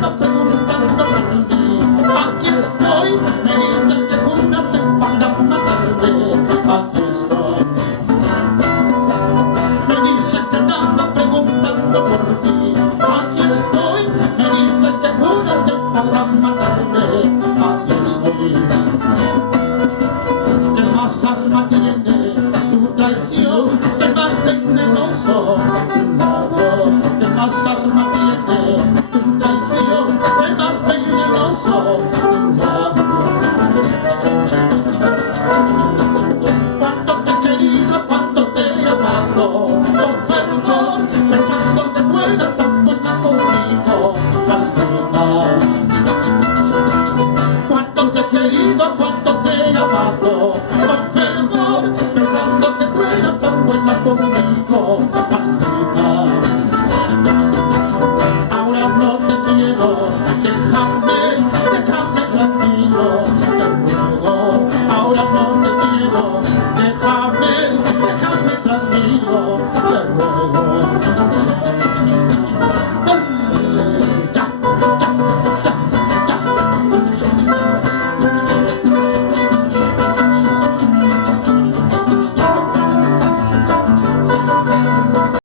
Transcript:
dama preguntando por ti. Aquí estoy, me dices que juraste para matarme. Aquí estoy. Me dices que dama preguntando por ti. Aquí estoy, me dices que juraste para matarme. Aquí estoy. ¿Qué más alma tiene tu traición? ¿Qué más venenoso tu labio? ¿Qué más alma tiene tu traición? ¿Qué más venenoso tu labio? Cuánto te he querido, cuánto te he amado, con fervor, pensando que tú eras tan buena conmigo, maldita. Cuánto te he querido, cuánto te he amado, con fervor, pensando que tú eras tan buena conmigo, maldita. Ahora no te quiero dejar